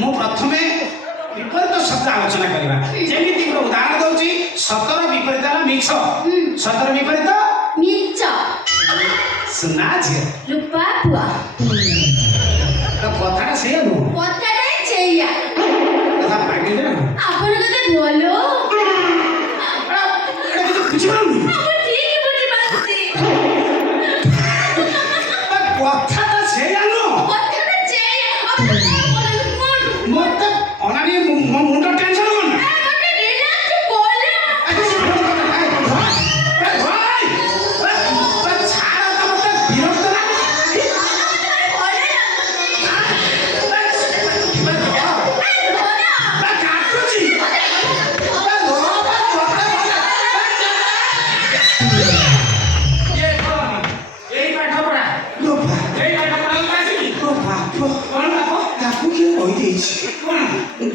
मु प्रथमे विपरीत शब्द आलोचना करवा जेमिति को उदाहरण दउची सतर विपरीत ना मिछ सतर विपरीत मिछ सुना छे रुपा पुआ तो कथा से नु कथा नै छैया कथा पागे ना आपण कते बोलो एटा तो कुछ नहीं आपण ठीक बुझी बात कथा से आनो कथा नै छैया आपण मत अनानी मुंड टेंशन हो ना मते रिलैक्स बोलो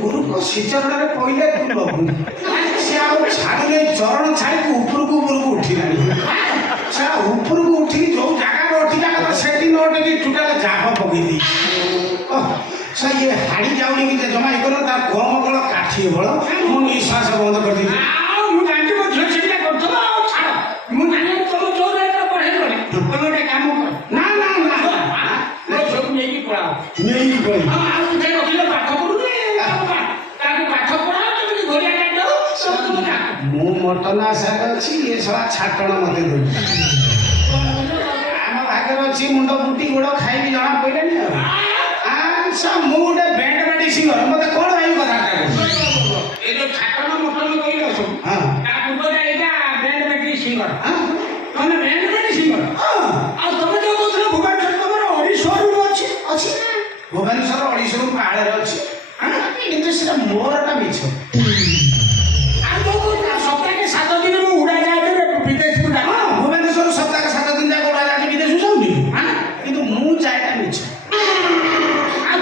गुरु को सिचरण रे पहिले बाबू से आ छाड़े चरण छाड़ी ऊपर को उठिला से ऊपर को उठी जो जगह उठिला कथा सेठी नोट की टोटल जाभ पकई दी से ये हाड़ी जाउनी कि जमा इकरो तार गम कळ काठी बळ मो निश्वास बंद कर दी मु जानती मो झियो छिला करथो छाड़ मु जाने तुम जो रेट पढ़े बोले तुम एक काम कर ना ना ना मो सब नहीं की पढ़ाओ नहीं की पढ़ी हां आ तुझे रखिले पाठ करू मु मटना साग अच्छी ये सब छाटण मत दे आम भागे अच्छी मुंड फुटी गोड़ खाई जना पड़े मु गोटे बैंड बाटी सिंगर मत कौन भाई कथा ये जो छाटण मटन कहल सब बैंड बाटी सिंगर तुम बैंड बाटी सिंगर तुम जो कौन भुवनेश्वर तुम ओडिशा अच्छी अच्छी भुवनेश्वर ओडिशा पाहाड़ अच्छी किंतु से मोरटा मिछ भुवनेश्वर सप्ताह 7 दिन जाक उड़ा जाती विदेश जाऊनी किंतु मु जाएटा मिछ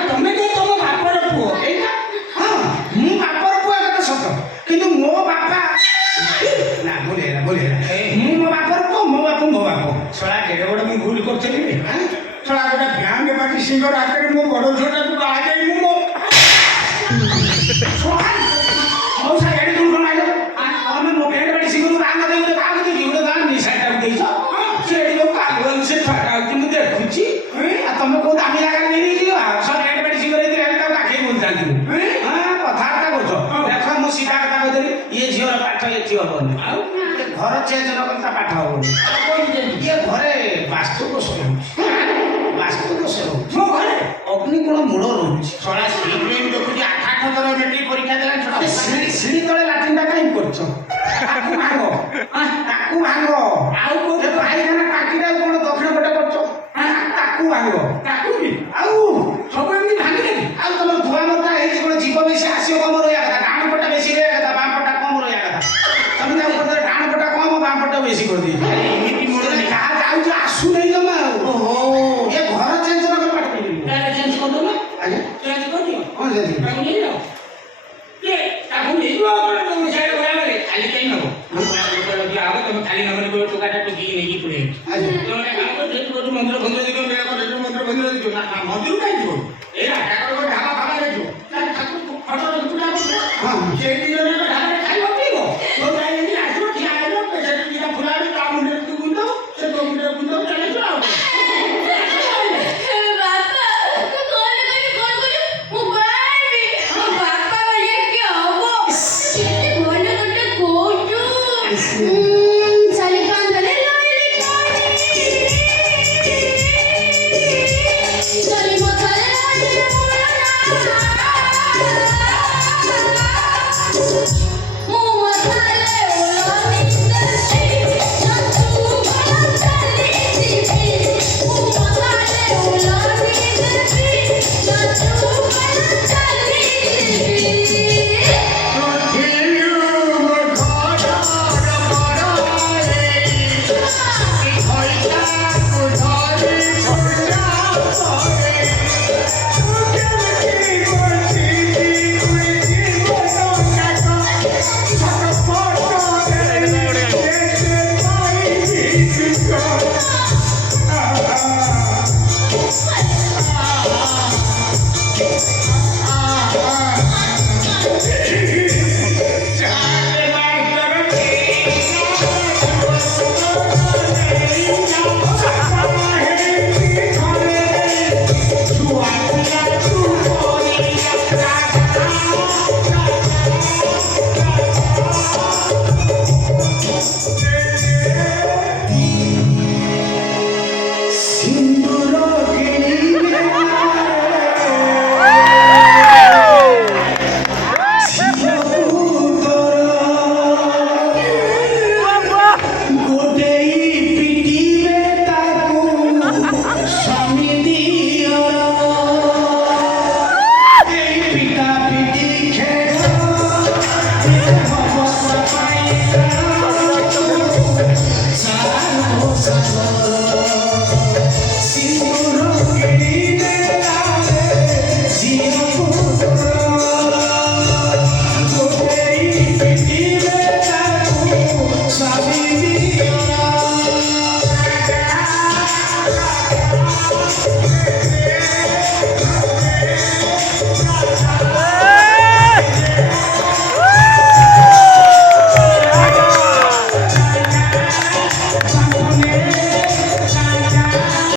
तुम जो तुम बापर पुओ हाँ मु बापर पुओ एक सत किंतु मो बापा ना बोले मु मो बापर पुओ मो बाप छड़ा केड़े बड़ मु भूल करथली छड़ा गोटा बैंड पार्टी सिंगर आके मो बड़ छोटा को आ जाई मु मौसा एडी दूर कोन आइलो हम मो बैंड पार्टी सिंगर रांग दे गोटे भाग दे गोटे गान निसाटा देइछ से एडी लोग कागल से ठका कि मु देखुची आ तुम को दामी लगा नहीं दियो सब बैंड पार्टी सिंगर इधर एटा काखे बोलता दी हां कथाटा करछो देखो मु सीधा कथा कहदरी ये झियोर पाठ एठी होबनी आ घर चेंज न करता पाठ होबनी ये घरे वास्तु को सरो मो घरे अग्नि कोण मूल रहउची छड़ा स्क्रीन देखुची 8 थर मेट्रिक परीक्षा देला छड़ा सीढ़ी तळे लाटिनटा काई करछो ताकू भांगो आउ को भाई जाना पाकीटा कोण दक्षिण पटे करछो ताकू भांगो ताकू भी आउ सब एमनी भांगिले आउ तम धुआ मरता हे कोण जीव बेसी आसियो कम रहया कथा डाण पटा बेसी रहया कथा बाम पटा कम रहया कथा तमे जा ऊपर डाण पटा कम बाम पटा बेसी कर दी एमिति मोर कहा जाउ जे आसु नहीं जमा ओहो ये घर चेंज न कर पाट चेंज कर दो ना चेंज कर दियो कौन चेंज